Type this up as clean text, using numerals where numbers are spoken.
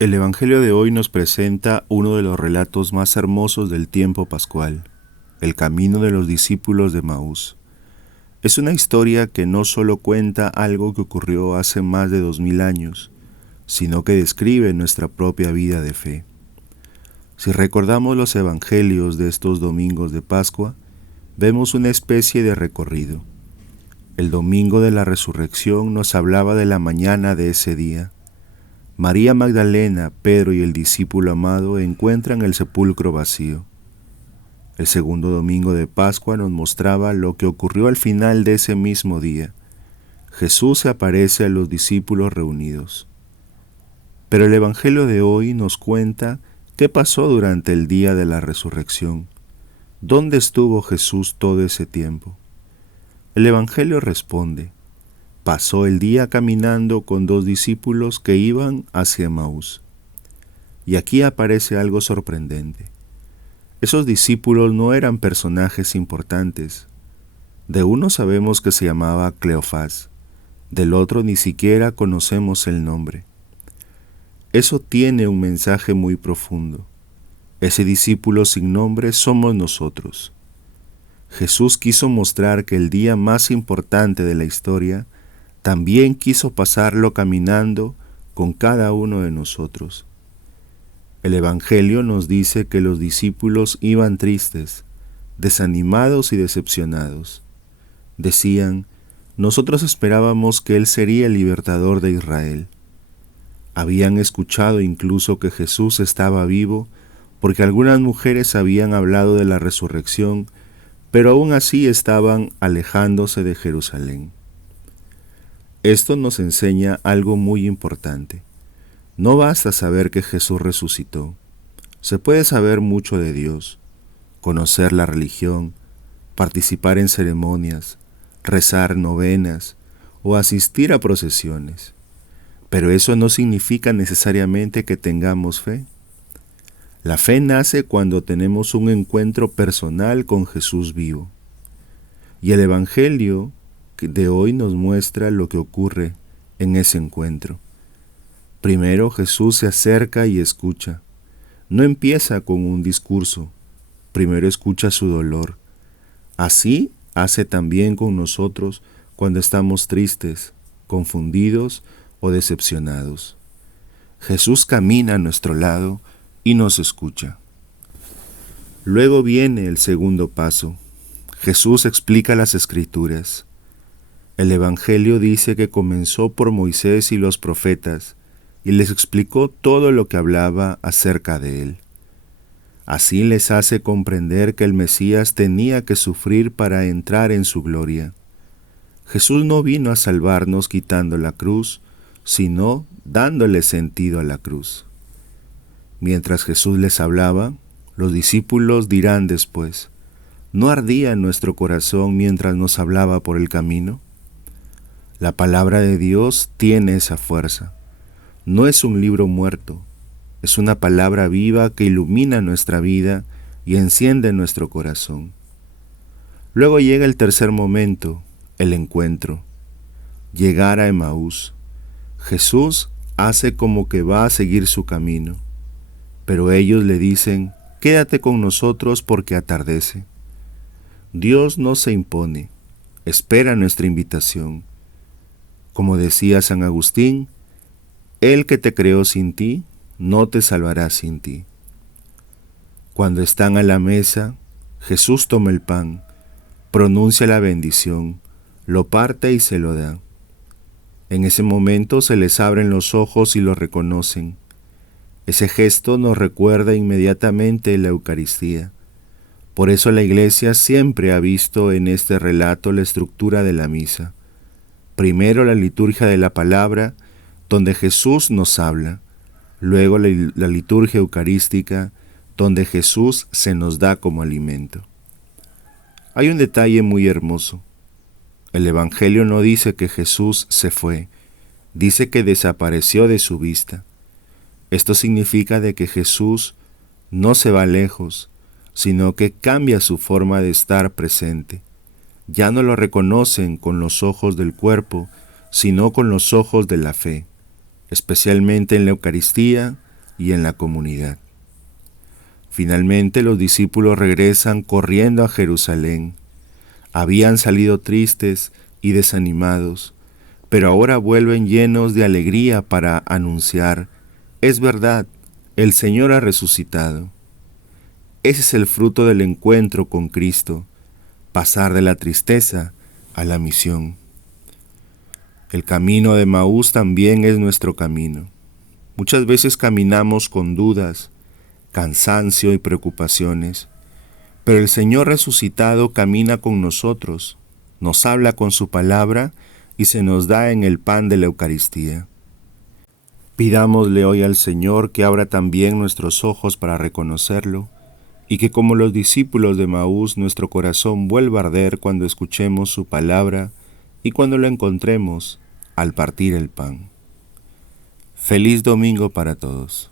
El Evangelio de hoy nos presenta uno de los relatos más hermosos del tiempo pascual, el camino de los discípulos de Emaús. Es una historia que no solo cuenta algo que ocurrió hace más de 2000 años, sino que describe nuestra propia vida de fe. Si recordamos los evangelios de estos domingos de Pascua, vemos una especie de recorrido. El domingo de la resurrección nos hablaba de la mañana de ese día. María Magdalena, Pedro y el discípulo amado encuentran el sepulcro vacío. El segundo domingo de Pascua nos mostraba lo que ocurrió al final de ese mismo día. Jesús se aparece a los discípulos reunidos. Pero el Evangelio de hoy nos cuenta qué pasó durante el día de la resurrección. ¿Dónde estuvo Jesús todo ese tiempo? El Evangelio responde: pasó el día caminando con dos discípulos que iban hacia Emaús. Y aquí aparece algo sorprendente. Esos discípulos no eran personajes importantes. De uno sabemos que se llamaba Cleofás, del otro ni siquiera conocemos el nombre. Eso tiene un mensaje muy profundo. Ese discípulo sin nombre somos nosotros. Jesús quiso mostrar que el día más importante de la historia también quiso pasarlo caminando con cada uno de nosotros. El Evangelio nos dice que los discípulos iban tristes, desanimados y decepcionados. Decían: nosotros esperábamos que Él sería el libertador de Israel. Habían escuchado incluso que Jesús estaba vivo porque algunas mujeres habían hablado de la resurrección, pero aún así estaban alejándose de Jerusalén. Esto nos enseña algo muy importante. No basta saber que Jesús resucitó. Se puede saber mucho de Dios, conocer la religión, participar en ceremonias, rezar novenas o asistir a procesiones. Pero eso no significa necesariamente que tengamos fe. La fe nace cuando tenemos un encuentro personal con Jesús vivo. Y el Evangelio de hoy nos muestra lo que ocurre en ese encuentro. Primero Jesús se acerca y escucha. No empieza con un discurso, primero escucha su dolor. Así hace también con nosotros cuando estamos tristes, confundidos o decepcionados. Jesús camina a nuestro lado y nos escucha. Luego viene el segundo paso. Jesús explica las Escrituras. El Evangelio dice que comenzó por Moisés y los profetas y les explicó todo lo que hablaba acerca de él. Así les hace comprender que el Mesías tenía que sufrir para entrar en su gloria. Jesús no vino a salvarnos quitando la cruz, sino dándole sentido a la cruz. Mientras Jesús les hablaba, los discípulos dirán después: ¿no ardía nuestro corazón mientras nos hablaba por el camino? La palabra de Dios tiene esa fuerza. No es un libro muerto, es una palabra viva que ilumina nuestra vida y enciende nuestro corazón. Luego llega el tercer momento, el encuentro. Llegar a Emaús. Jesús hace como que va a seguir su camino, pero ellos le dicen: quédate con nosotros porque atardece. Dios no se impone, espera nuestra invitación. Como decía San Agustín, el que te creó sin ti, no te salvará sin ti. Cuando están a la mesa, Jesús toma el pan, pronuncia la bendición, lo parte y se lo da. En ese momento se les abren los ojos y lo reconocen. Ese gesto nos recuerda inmediatamente la Eucaristía. Por eso la Iglesia siempre ha visto en este relato la estructura de la misa. Primero la liturgia de la palabra, donde Jesús nos habla. Luego la liturgia eucarística, donde Jesús se nos da como alimento. Hay un detalle muy hermoso. El Evangelio no dice que Jesús se fue, dice que desapareció de su vista. Esto significa de que Jesús no se va lejos, sino que cambia su forma de estar presente. Ya no lo reconocen con los ojos del cuerpo, sino con los ojos de la fe. Especialmente en la Eucaristía, y en la comunidad. Finalmente los discípulos regresan corriendo a Jerusalén. Habían salido tristes y desanimados, pero ahora vuelven llenos de alegría para anunciar: es verdad, el Señor ha resucitado. Ese es el fruto del encuentro con Cristo, pasar de la tristeza a la misión. El camino de Emaús también es nuestro camino. Muchas veces caminamos con dudas, cansancio y preocupaciones, pero el Señor resucitado camina con nosotros, nos habla con su palabra y se nos da en el pan de la Eucaristía. Pidámosle hoy al Señor que abra también nuestros ojos para reconocerlo y que, como los discípulos de Emaús, nuestro corazón vuelva a arder cuando escuchemos su palabra y cuando lo encontremos al partir el pan. Feliz domingo para todos.